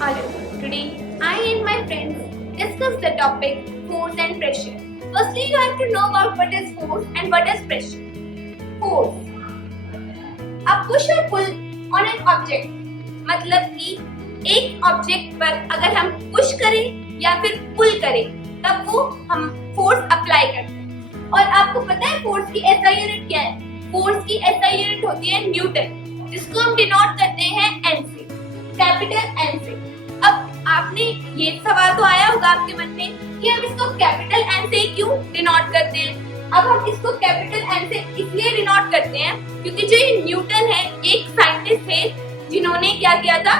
Hello, today I and my friends discuss the topic force and pressure. Firstly, you have to know about what is force and what is pressure. Force. A push or pull on an object. मतलब कि एक object पर अगर हम push करें या फिर पुल करें तब वो हम फोर्स अप्लाई करते हैं। और आपको पता है फोर्स की एसआई यूनिट क्या है? फोर्स की एसआई यूनिट होती है न्यूटन, जिसको हम डिनोट करते हैं एन से, कैपिटल एन से। अब आपने ये सवाल तो आया होगा आपके मन में कि हम इसको कैपिटल एन से क्यों डिनोट करते हैं। अब हम इसको कैपिटल एन से इसलिए डिनोट करते हैं क्योंकि जो ये न्यूटन है एक साइंटिस्ट थे जिन्होंने क्या किया था,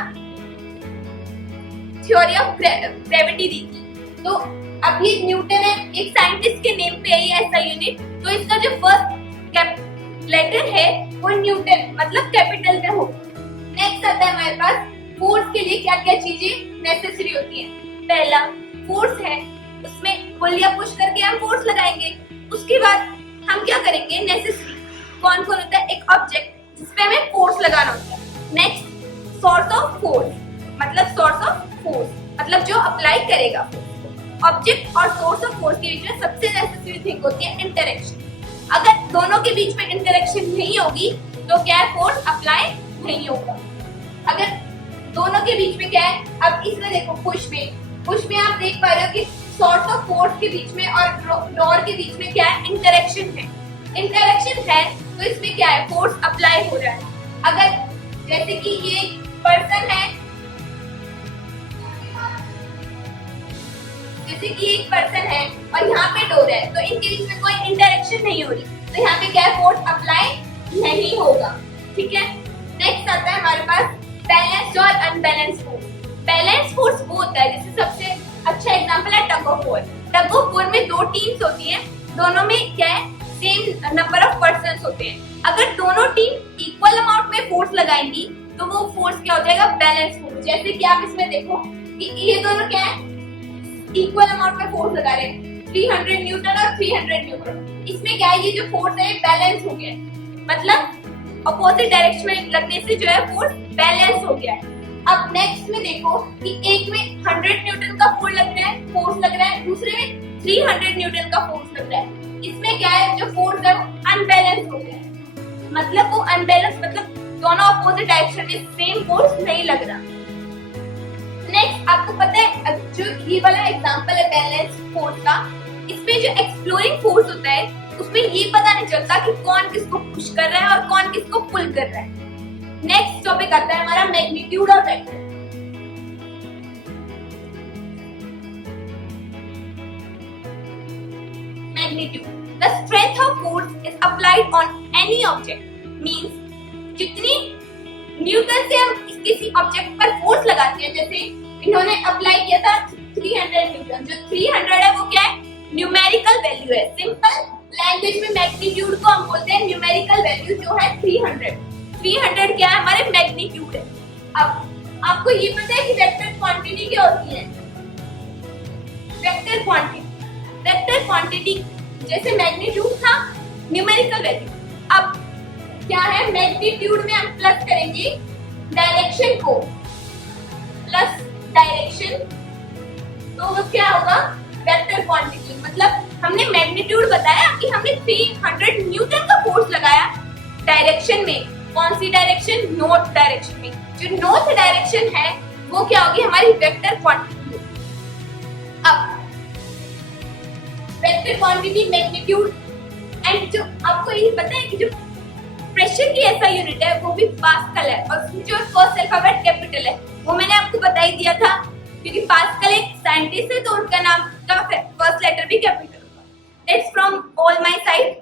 थ्योरी ऑफ ग्रेविटी दी थी। तो अब ये न्यूटन है, एक साइंटिस्ट के नेम पे है ये ऐसा यूनिट। तो इसका जो फर्स्ट लेटर है वो न्यूटन मतलब कैपिटल में हो। नेक्स्ट आता है हमारे पास फोर्स के लिए क्या क्या चीजें नेसेसरी होती है। पहला फोर्स है, उसमें पुल या पुश करके हम फोर्स लगाएंगे। उसके बाद हम क्या करेंगे, नेसेसरी कौन कौन होता है, एक ऑब्जेक्ट जिसपे हमें फोर्स लगाना होता है। नेक्स्ट सोर्स ऑफ फोर्स, मतलब सोर्स ऑफ फोर्स मतलब जो अप्लाई करेगा। ऑब्जेक्ट और सोर्स ऑफ फोर्स के बीच में सबसे नेसेसरी थिंग होती है इंटरेक्शन। अगर दोनों के बीच में इंटरेक्शन नहीं होगी तो क्या है, फोर्स अप्लाई नहीं होगा। अगर दोनों के बीच में क्या है, अब इसमें देखो पुश में आप देख पा रहे हो कि सोर्स ऑफ फोर्स के बीच में और डोर के बीच में क्या है, इंटरेक्शन है। इंटरेक्शन है तो इसमें क्या है, फोर्स अप्लाई हो रहा है। अगर जैसे कि ये पर्सन है, जैसे कि एक पर्सन है और यहाँ पे डोर है, तो इनके बीच में कोई इंटरेक्शन नहीं हो रही, तो यहाँ पे क्या है, फोर्स अप्लाई नहीं होगा। ठीक है। नेक्स्ट आता है हमारे पास बैलेंस्ड और अनबैलेंस्ड फोर्स। बैलेंस फोर्स वो होता है, जैसे सबसे अच्छा एग्जांपल है tug of war. Tug of war में दो टीम्स होती हैं, दोनों में क्या है, सेम नंबर ऑफ पर्सन्स होते हैं। अगर दोनों टीम इक्वल अमाउंट में फोर्स लगाएंगी तो वो फोर्स क्या हो जाएगा, बैलेंस फोर्स। जैसे कि आप इसमें देखो कि ये दोनों क्या है, इक्वल अमाउंट में फोर्स लगा रहे हैं, 300 न्यूटन और 300 न्यूटन। इसमें क्या है, ये जो फोर्स है बैलेंस हो गया है, मतलब अपोजिट डायरेक्शन में लगने से जो है फोर्स बैलेंस हो गया है। अब नेक्स्ट में देखो कि एक में 100 न्यूटन का फोर्स लग रहा है, दूसरे में 300 न्यूटन का फोर्स लग रहा है। इसमें क्या है, जो फोर्स है वो अनबैलेंस हो गया है, मतलब वो अनबैलेंस मतलब दोनों अपोजिट डायरेक्शन में सेम फोर्स नहीं लग रहा। नेक्स्ट आपको पता है जो ये वाला एग्जांपल है बैलेंस फोर्स का, इसमें जो एक्सप्लोरिंग फोर्स होता है उसमें ये पता नहीं चलता कि कौन किसको पुश कर रहा है और कौन किसको पुल कर रहा है। नेक्स्ट टॉपिक आता है हमारा मैग्नीट्यूड और vector. Magnitude, the strength of force is applied on any object, means जितनी न्यूटन से हम किसी ऑब्जेक्ट पर फोर्स लगाते हैं, जैसे इन्होंने अप्लाई किया था 300 न्यूटन। जो 300 है वो क्या है, न्यूमेरिकल वैल्यू है। सिंपल लैंग्वेज में मैग्नीट्यूड को हम बोलते हैं न्यूमेरिकल वैल्यू, जो है 300। 300 क्या है, हमारे मैग्नीट्यूड है। अब आपको ये पता है कि वेक्टर क्वांटिटी क्या होती है, वेक्टर क्वांटिटी जैसे मैग्नीट्यूड था न्यूमेरिकल वैल्यू। अब क्या है, मैग्नीट्यूड में हम प्लस करेंगे डायरेक्शन को, प्लस डायरेक्शन, तो वो क्या होगा, वेक्टर क्वांटिटी। मतलब हमने मैग्नीट्यूड बताया कि हमने 300 न्यूटन का फोर्स लगाया डायरेक्शन में। कौन सी डायरेक्शन, नॉर्थ डायरेक्शन में। जो नॉर्थ डायरेक्शन है वो क्या होगी, हमारी वेक्टर क्वांटिटी। अब वेक्टर क्वांटिटी, मैग्नीट्यूड एंड जो आपको ये पता है कि जो प्रेशर की ऐसा यूनिट है वो भी पास्कल है, और जो फर्स्ट अल्फाबेट कैपिटल है वो मैंने आपको बता ही दिया था, क्योंकि पास्कल एक साइंटिस्ट है तो उनका नाम का फर्स्ट लेटर भी कैपिटल होगा। That's from all my side.